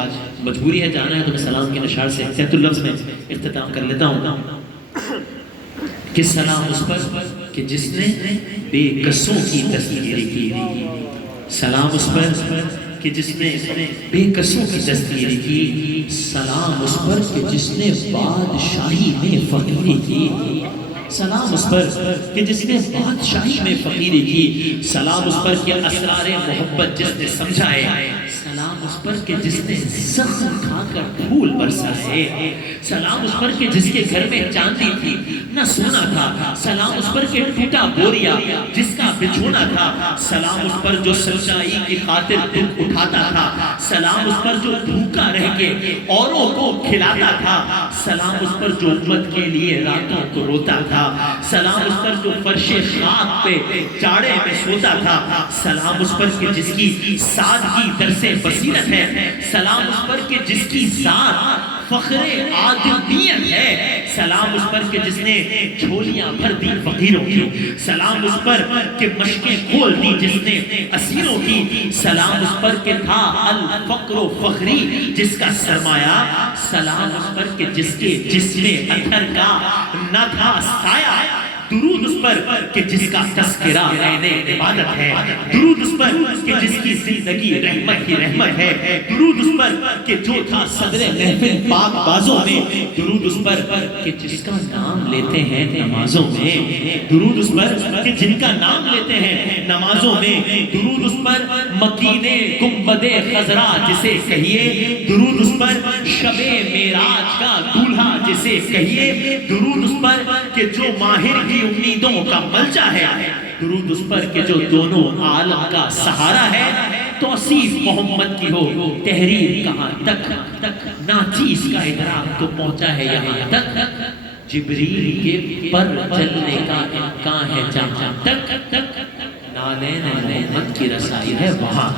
آج مجبوری ہے جانا ہے تو میں سلام کے نشار سے صحت اللفظ میں اختتام کر لیتا ہوں کہ سلام اس پر کہ جس نے بے کسوں کی دستگیری کی، سلام اس پر کہ جس نے بے کسوں کی دستگیری کی، سلام اس پر کہ جس نے بادشاہی میں فقیری کی، سلام اس پر کہ جس نے بادشاہی میں فقیری کی، سلام اس پر کہ اسرار محبت جس نے سمجھائے، سلام اس پر کہ جس نے زخم کھا کر پھول برسائے، سلام اس پر کہ جس کے گھر میں چاندی تھی نہ سونا تھا، سلام اس پر کہ ٹوٹا بوریا جس کا بچھونا تھا، سلام اس پر جو سچائی کی خاطر دکھ اٹھاتا تھا، سلام اس پر جو بھوکا رہ کے اوروں کو کھلاتا تھا، سلام اس پر جو امت کے لیے راتوں کو روتا تھا، سلام اس پر جو فرش خاک پہ چاڑے میں سوتا تھا، سلام اس پر کہ جس کی سادگی درس بصیرت ہے، سلام اس پر کہ جس کی ذات فخر آدمیت ہے، سلام اس پر کہ جس نے جھولیاں بھر دی فقیروں کی، سلام اس پر کہ مشکیں کھول دی جس نے اسیروں کی، سلام اس پر کہ تھا الفقر و فخری جس کا سرمایہ، سلام اس پر کہ جس کے جسم اثر کا نہ تھا سایہ، درود اس پر کہ جس کا تذکرہ عین عبادت ہے، درود اس پر کہ جس کی زندگی رحمت کی رحمت ہے، درود اس پر کہ جو تھا صدر محفل پاک بازوں میں، درود اس پر کہ جس کا نام لیتے ہیں نمازوں میں، درود اس پر کہ جن کا نام لیتے ہیں نمازوں میں، درود اس پر مکین گنبد خضرا جسے کہیے، درود اس پر شب معراج کا دولہا جسے کہیے، درود اس پر کہ جو ماہر کی امیدوں کا ملجا ہے، درود اس پر کہ جو دونوں عالم کا سہارا ہے، توصیف محمد کی ہو تحریر کہاں تک، ناچیز کا ادراک تو پہنچا ہے یہاں تک، جبریل کے پر چلنے کا امکان ہے جہاں تک، نالین محمد کی رسائی ہے وہاں